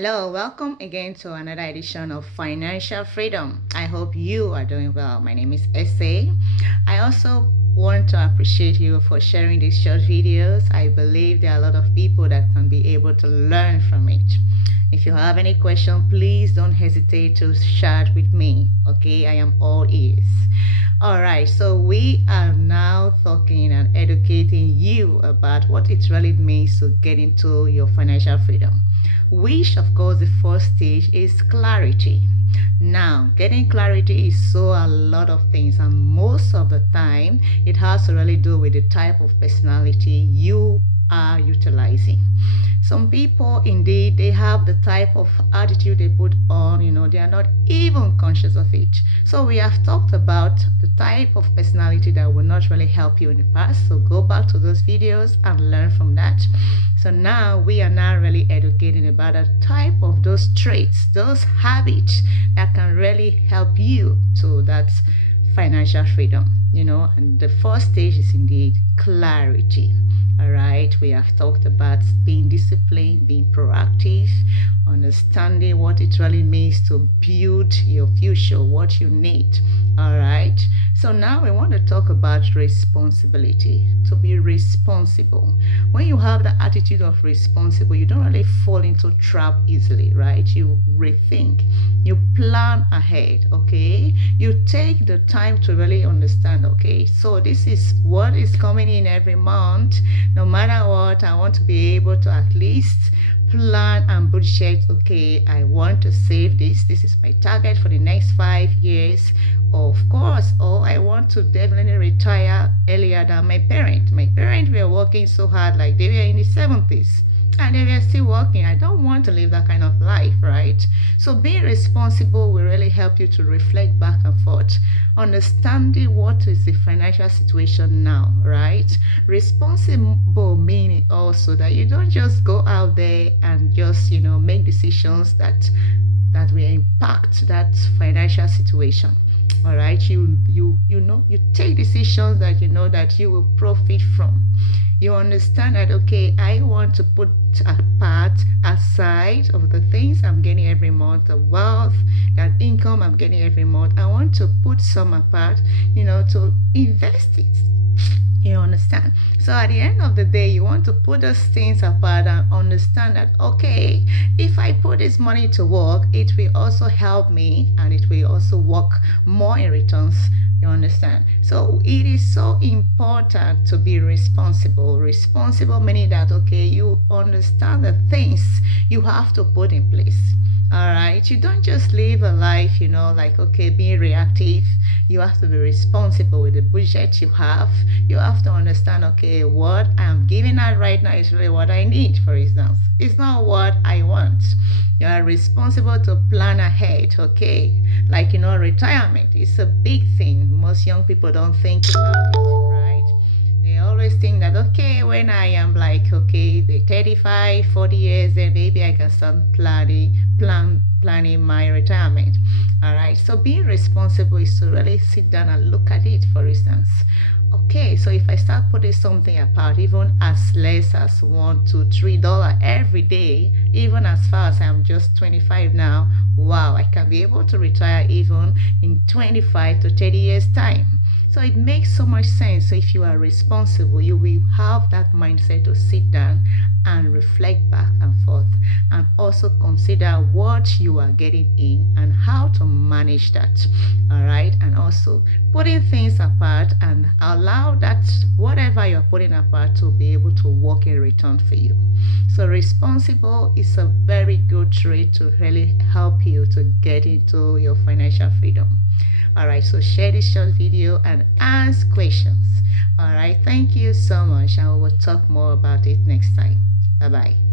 Hello, welcome again to another edition of Financial Freedom. I hope you are doing well. My name is Essay. I also want to appreciate you for sharing these short videos. I believe there are a lot of people that can be able to learn from it. If you have any question, please don't hesitate to chat with me. Okay, I am all ears. All right, so we are now talking and educating you about what it really means to get into your financial freedom, which of course the first stage is clarity. Now, getting clarity is so a lot of things, and most of the time it has to really do with the type of personality you are utilizing. Some people, indeed, they have the type of attitude they put on, they are not even conscious of it. So we have talked about the type of personality that will not really help you in the past. So go back to those videos and learn from that. So now we are now really educating about the type of those traits, those habits that can really help you to that financial freedom, and the first stage is indeed clarity. All right, we have talked about being disciplined, being proactive, understanding what it really means to build your future, what you need. All right, so now we want to talk about responsibility, to be responsible. When you have the attitude of responsible, you don't really fall into trap easily, right? You rethink, you plan ahead, okay? You take the time to really understand, okay, so this is what is coming in every month. No matter what, I want to be able to at least plan and budget. Okay, I want to save this. This is my target for the next 5 years. Of course, I want to definitely retire earlier than my parents. My parents were working so hard, like they were in the 70s. And they were still working. I don't want to live that kind of life, right? So being responsible will really help you to reflect back and forth, understanding what is the financial situation now, right? Responsible meaning also that you don't just go out there and just, make decisions that will impact that financial situation. All right, you take decisions that that you will profit from. You understand that, okay, I want to put a part aside of the things I'm getting every month, the wealth, that income I'm getting every month. I want to put some apart, to invest it. You understand? So at the end of the day, you want to put those things apart and understand that, okay, if I put this money to work, it will also help me and it will also work more in returns. You understand? So it is so important to be responsible. Responsible meaning that, okay, you understand the things you have to put in place. All right, you don't just live a life, like, okay, being reactive. You have to be responsible with the budget you have. You have to understand, okay, what I'm giving out right now is really what I need, for instance. It's not what I want. You are responsible to plan ahead, okay? Like, retirement is a big thing. Most young people don't think about it, right? They always think that, okay, when I am like, okay, the 35, 40 years, then maybe I can start planning my retirement. All right, so being responsible is to really sit down and look at it. For instance, okay, so if I start putting something apart, even as less as $1 to $3 every day, even as far as I'm just 25 now, wow, I can be able to retire even in 25 to 30 years time. So it makes so much sense. So if you are responsible, you will have that mindset to sit down and reflect back and forth, and also consider what you are getting in and how to manage that. All right, and also putting things apart and allow that whatever you're putting apart to be able to work in return for you. So responsible is a very good trait to really help you to get into your financial freedom. All right, so share this short video and ask questions. All right, thank you so much, and we will talk more about it next time. Bye-bye.